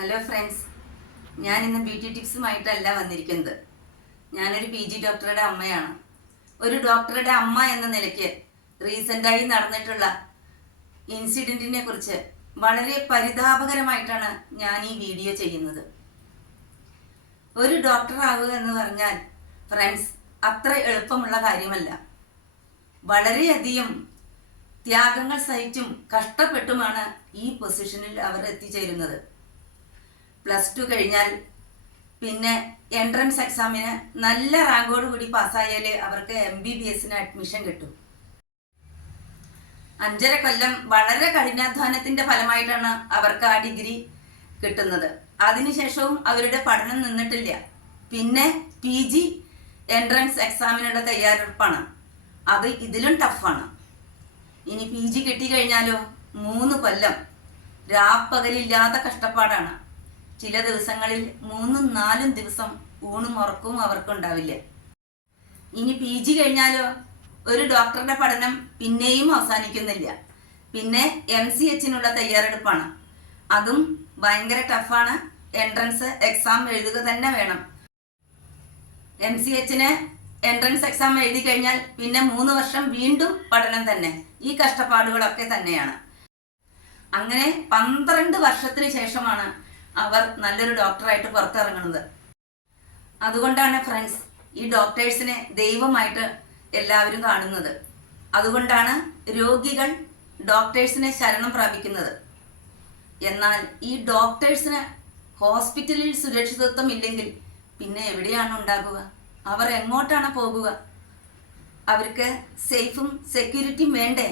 Hello friends, ഞാൻ ഇന്ന് beauty ടിപ്സുമായിട്ടല്ല വന്നിരിക്കുന്നത്. ഞാനൊരു PG ഡോക്ടറുടെ അമ്മയാണ്. ഒരു ഡോക്ടറുടെ അമ്മ എന്ന നിലയ്ക്ക് റീസെൻ്റായി നടന്നിട്ടുള്ള ഇൻസിഡൻറ്റിനെ കുറിച്ച് വളരെ പരിതാപകരമായിട്ടാണ് ഞാൻ ഈ വീഡിയോ ചെയ്യുന്നത്. ഒരു ഡോക്ടർ ആവുക എന്ന് പറഞ്ഞാൽ ഫ്രണ്ട്സ് അത്ര എളുപ്പമുള്ള കാര്യമല്ല. വളരെയധികം ത്യാഗങ്ങൾ സഹിച്ചും കഷ്ടപ്പെട്ടുമാണ് ഈ പൊസിഷനിൽ അവർ എത്തിച്ചേരുന്നത്. +2 കഴിഞ്ഞാൽ പിന്നെ എൻട്രൻസ് എക്സാമിന് നല്ല റാങ്കോട് കൂടി പാസ്സായാൽ അവർക്ക് MBBS അഡ്മിഷൻ കിട്ടും. 5.5 കൊല്ലം വളരെ കഠിനാധ്വാനത്തിന്റെ ഫലമായിട്ടാണ് അവർക്ക് ആ ഡിഗ്രി കിട്ടുന്നത്. അതിനുശേഷവും അവരുടെ പഠനം നിന്നിട്ടില്ല. പിന്നെ PG എൻട്രൻസ് എക്സാമിനുള്ള തയ്യാറെടുപ്പാണ്. അത് ഇതിലും ടഫാണ്. ഇനി PG കിട്ടിക്കഴിഞ്ഞാലോ 3 കൊല്ലം രാപ്പകലില്ലാത്ത കഷ്ടപ്പാടാണ്. ചില ദിവസങ്ങളിൽ 3-4 ദിവസം ഊണും ഉറക്കവും അവർക്കുണ്ടാവില്ല. ഇനി PG കഴിഞ്ഞാലോ ഒരു ഡോക്ടറുടെ പഠനം പിന്നെയും അവസാനിക്കുന്നില്ല. പിന്നെ MCHനുള്ള തയ്യാറെടുപ്പാണ്. അതും ഭയങ്കര ടഫാണ്. എൻട്രൻസ് എക്സാം എഴുതുക തന്നെ വേണം. MCHന് എൻട്രൻസ് എക്സാം എഴുതി കഴിഞ്ഞാൽ പിന്നെ 3 വർഷം വീണ്ടും പഠനം തന്നെ. ഈ കഷ്ടപ്പാടുകളൊക്കെ തന്നെയാണ്. അങ്ങനെ 12 വർഷത്തിന് ശേഷമാണ് അവർ നല്ലൊരു ഡോക്ടറായിട്ട് പുറത്തിറങ്ങുന്നത്. അതുകൊണ്ടാണ് ഫ്രണ്ട്സ് ഈ ഡോക്ടേഴ്സിനെ ദൈവമായിട്ട് എല്ലാവരും കാണുന്നത്. അതുകൊണ്ടാണ് രോഗികൾ ഡോക്ടേഴ്സിനെ ശരണം പ്രാപിക്കുന്നത്. എന്നാൽ ഈ ഡോക്ടേഴ്സിന് ഹോസ്പിറ്റലിൽ സുരക്ഷിതത്വം ഇല്ലെങ്കിൽ പിന്നെ എവിടെയാണ് ഉണ്ടാകുക? അവർ എങ്ങോട്ടാണ് പോകുക? അവർക്ക് സേഫും സെക്യൂരിറ്റിയും വേണ്ടേ?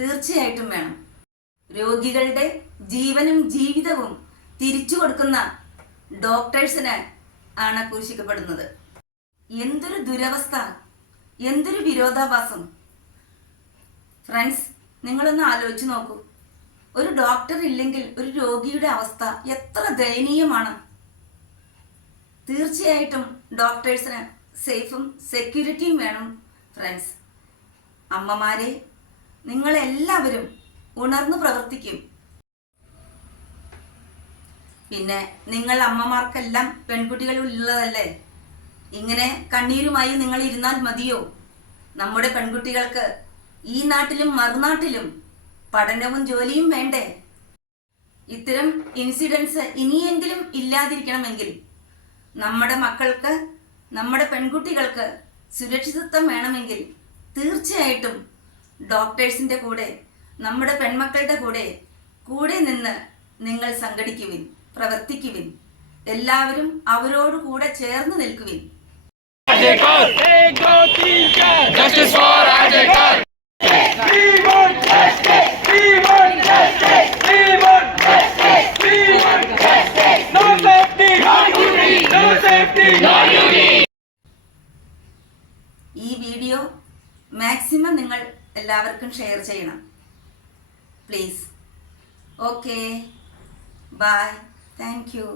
തീർച്ചയായിട്ടും വേണം. രോഗികളുടെ ജീവനും ജീവിതവും തിരിച്ചു കൊടുക്കുന്ന ഡോക്ടേഴ്സിന് ആണ് ക്രൂശിക്കപ്പെടുന്നത്. എന്തൊരു ദുരവസ്ഥ, എന്തൊരു വിരോധാഭാസം. ഫ്രണ്ട്സ്, നിങ്ങളൊന്ന് ആലോചിച്ച് നോക്കൂ. ഒരു ഡോക്ടർ ഇല്ലെങ്കിൽ ഒരു രോഗിയുടെ അവസ്ഥ എത്ര ദയനീയമാണ്. തീർച്ചയായിട്ടും ഡോക്ടേഴ്സിന് സേഫും സെക്യൂരിറ്റിയും വേണം. ഫ്രണ്ട്സ്, അമ്മമാരെ, നിങ്ങളെല്ലാവരും ഉണർന്നു പ്രവർത്തിക്കും. പിന്നെ നിങ്ങൾ അമ്മമാർക്കെല്ലാം പെൺകുട്ടികളുള്ളതല്ലേ? ഇങ്ങനെ കണ്ണീരുമായി നിങ്ങൾ ഇരുന്നാൽ മതിയോ? നമ്മുടെ പെൺകുട്ടികൾക്ക് ഈ നാട്ടിലും മറുനാട്ടിലും പഠനവും ജോലിയും വേണ്ടേ? ഇത്തരം ഇൻസിഡൻസ് ഇനിയെങ്കിലും ഇല്ലാതിരിക്കണമെങ്കിൽ നമ്മുടെ മക്കൾക്ക്, നമ്മുടെ പെൺകുട്ടികൾക്ക് സുരക്ഷിതത്വം വേണമെങ്കിൽ തീർച്ചയായിട്ടും ഡോക്ടേഴ്സിൻ്റെ കൂടെ, നമ്മുടെ പെൺമക്കളുടെ കൂടെ നിന്ന് നിങ്ങൾ സംഘടിക്കുവിൻ, പ്രവർത്തിക്കുവിൻ. എല്ലാവരും അവരോട് കൂടെ ചേർന്ന് നിൽക്കുവിൻ. ഈ വീഡിയോ മാക്സിമം നിങ്ങൾ എല്ലാവർക്കും ഷെയർ ചെയ്യണം please. Okay, bye, thank U.